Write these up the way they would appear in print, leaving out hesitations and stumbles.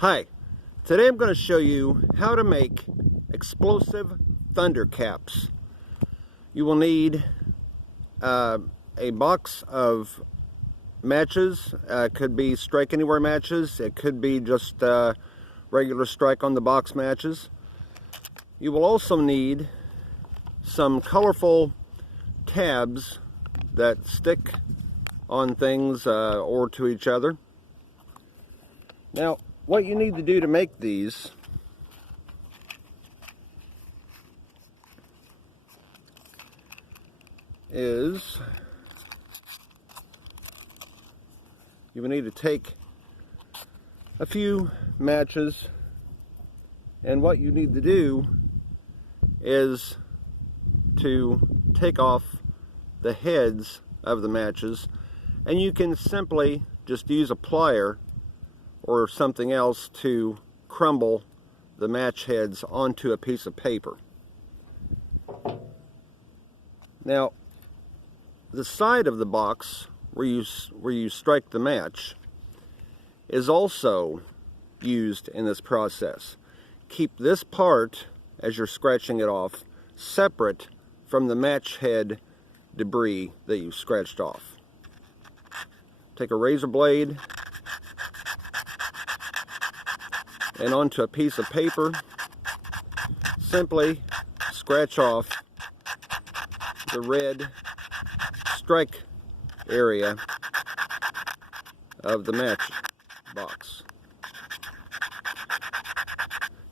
Hi, today I'm going to show you how to make explosive Thundercaps. You will need a box of matches. It could be strike anywhere matches. It could be just regular strike on the box matches. You will also need some colorful tabs that stick on things or to each other. Now, what you need to do to make these is you will need to take a few matches, and what you need to do is to take off the heads of the matches, and you can simply just use a plier or something else to crumble the match heads onto a piece of paper. Now, the side of the box where you strike the match is also used in this process. Keep this part, as you're scratching it off, separate from the match head debris that you scratched off. Take a razor blade and onto a piece of paper, simply scratch off the red strike area of the match box.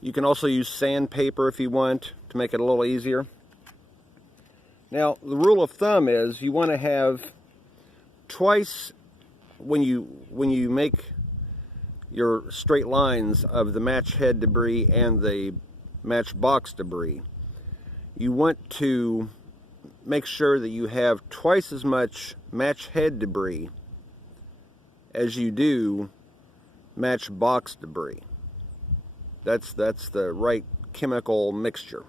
You can also use sandpaper if you want to make it a little easier. Now, the rule of thumb is you want to have twice when you make your straight lines of the match head debris and the match box debris, you want to make sure that you have twice as much match head debris as you do match box debris. That's the right chemical mixture.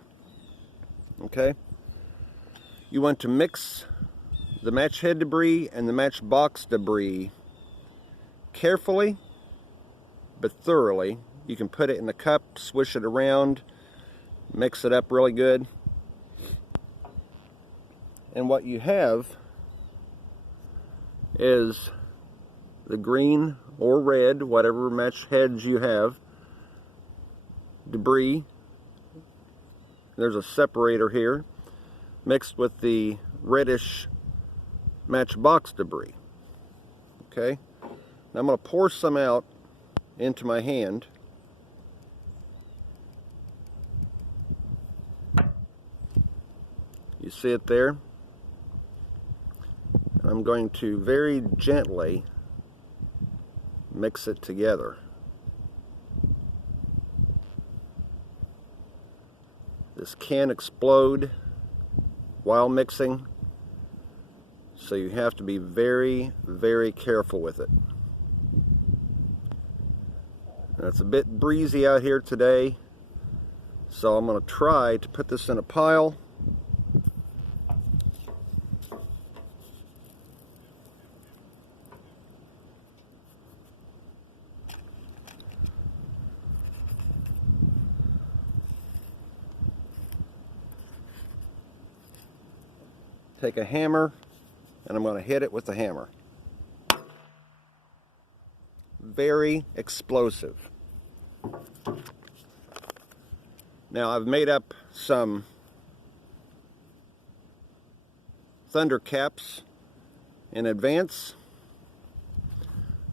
Okay? You want to mix the match head debris and the match box debris carefully but thoroughly. You can put it in a cup, swish it around, mix it up really good. And what you have is the green or red, whatever match heads you have, debris. There's a separator here, mixed with the reddish matchbox debris. Okay? Now I'm going to pour some out into my hand. You see it there? I'm going to very gently mix it together. This can explode while mixing, so you have to be very, very careful with it. And it's a bit breezy out here today, so I'm going to try to put this in a pile. Take a hammer, and I'm going to hit it with the hammer. Very explosive. Now I've made up some Thundercaps in advance.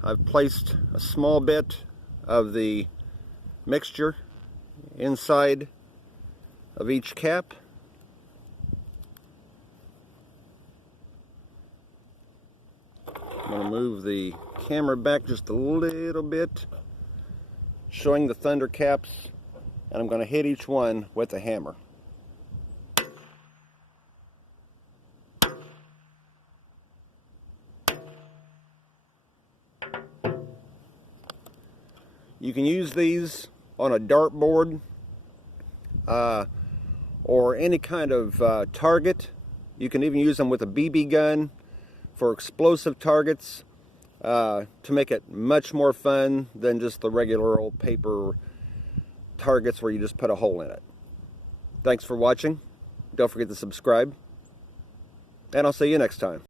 I've placed a small bit of the mixture inside of each cap. I'm going to move the camera back just a little bit, showing the Thundercaps, and I'm going to hit each one with a hammer. You can use these on a dartboard or any kind of target. You can even use them with a BB gun for explosive targets. to make it much more fun than just the regular old paper targets where you just put a hole in it. Thanks for watching. Don't forget to subscribe, and I'll see you next time.